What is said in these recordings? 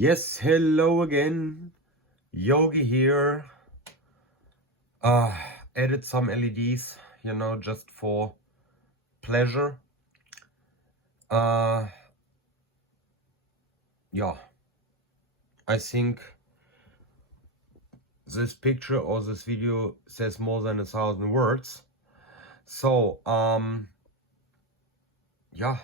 Yes, hello again. Yogi here. Added some LEDs, just for pleasure. Yeah, I think this picture or this video says more than 1,000 words. So, yeah.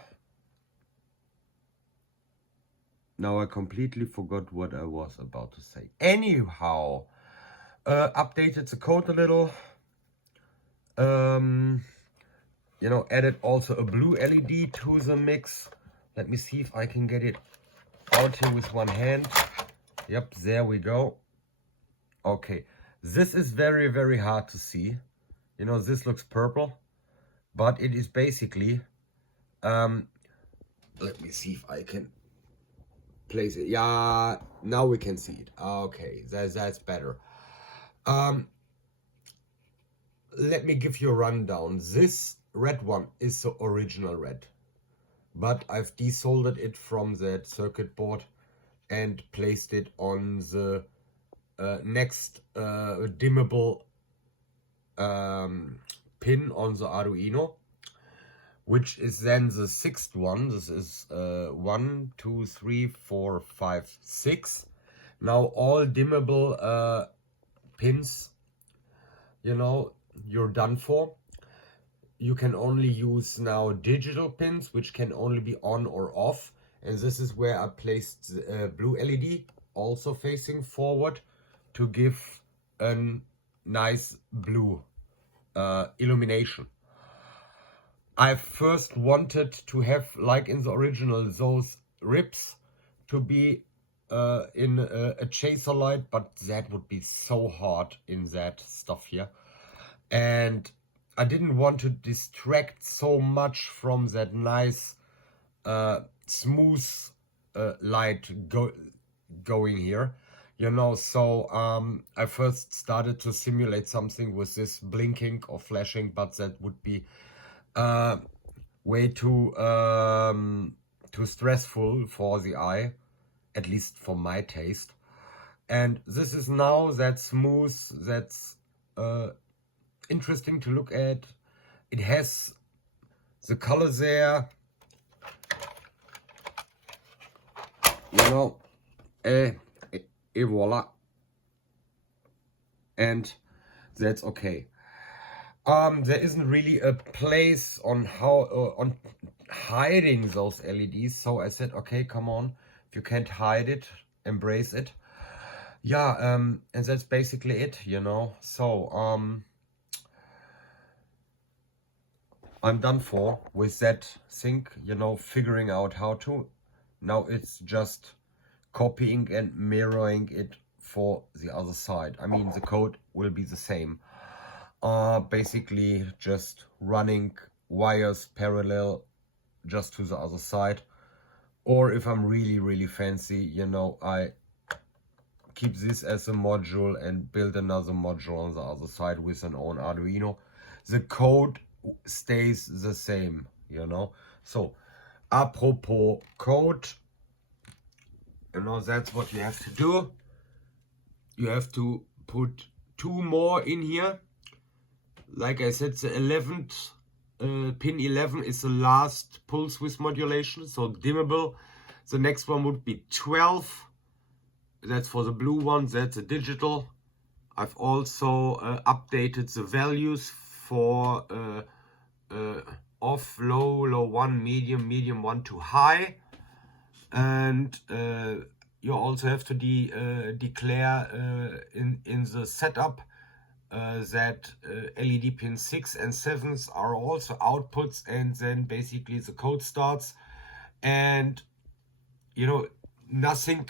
Now I completely forgot what I was about to say. Anyhow, updated the code a little. Added also a blue LED to the mix. Let me see if I can get it out here with one hand. Yep, there we go. Okay, this is very, very hard to see. This looks purple, but it is basically, let me see if I can place it. Yeah, now we can see it. Okay, that's better. Let me give you a rundown. This red one is the original red, but I've desoldered it from that circuit board and placed it on the next dimmable pin on the Arduino, which is then the sixth one. This is 1, 2, 3, 4, 5, 6. Now all dimmable pins, you're done for. You can only use now digital pins, which can only be on or off. And this is where I placed the blue LED, also facing forward, to give a nice blue illumination. I first wanted to have, like in the original, those ribs to be in a chaser light, but that would be so hard in that stuff here. And I didn't want to distract so much from that nice smooth light going here, so I first started to simulate something with this blinking or flashing, but that would be way too stressful for the eye, at least for my taste. And this is now that smooth, that's interesting to look at. It has the color there, et voila, and that's okay. There isn't really a place on how on hiding those LEDs, so I said, okay, come on, if you can't hide it, embrace it. Yeah, and that's basically it, so I'm done for with that thing, figuring out how to. Now it's just copying and mirroring it for the other side. I mean, the code will be the same. Basically just running wires parallel just to the other side. Or if I'm really, really fancy, I keep this as a module and build another module on the other side with an own Arduino. The code stays the same, So, apropos code, that's what you have to do. You have to put 2 more in here. Like I said, the 11th, pin 11 is the last pulse width modulation, so dimmable. The next one would be 12. That's for the blue one, that's a digital. I've also updated the values for off, low, low 1, medium, medium 1 to high. And you also have to declare in the setup that LED pin 6 and 7s are also outputs, and then basically the code starts. And nothing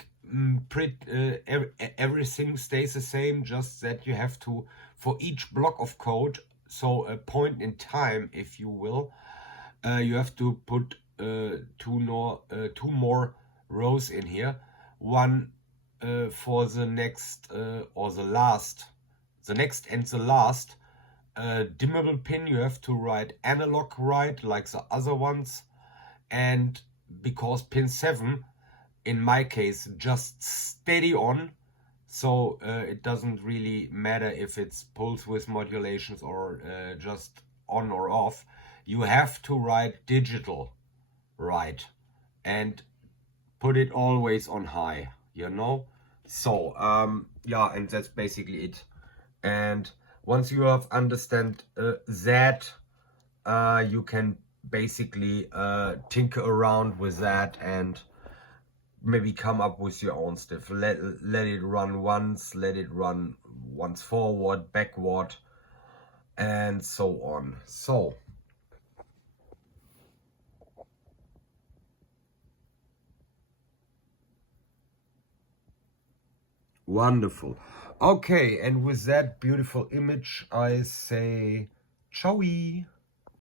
everything stays the same, just that you have to, for each block of code, so a point in time, if you will, you have to put 2 more rows in here. One for the next or the last, the next and the last dimmable pin. You have to write analogWrite like the other ones, and because pin 7 in my case, just steady on. So it doesn't really matter if it's pulse width modulations or just on or off. You have to write digital right and put it always on high, you know. So yeah, and that's basically it. And once you have understand that, you can basically tinker around with that and maybe come up with your own stuff. Let it run once, let it run once forward, backward, and so on. So wonderful. Okay, and with that beautiful image, I say ciao.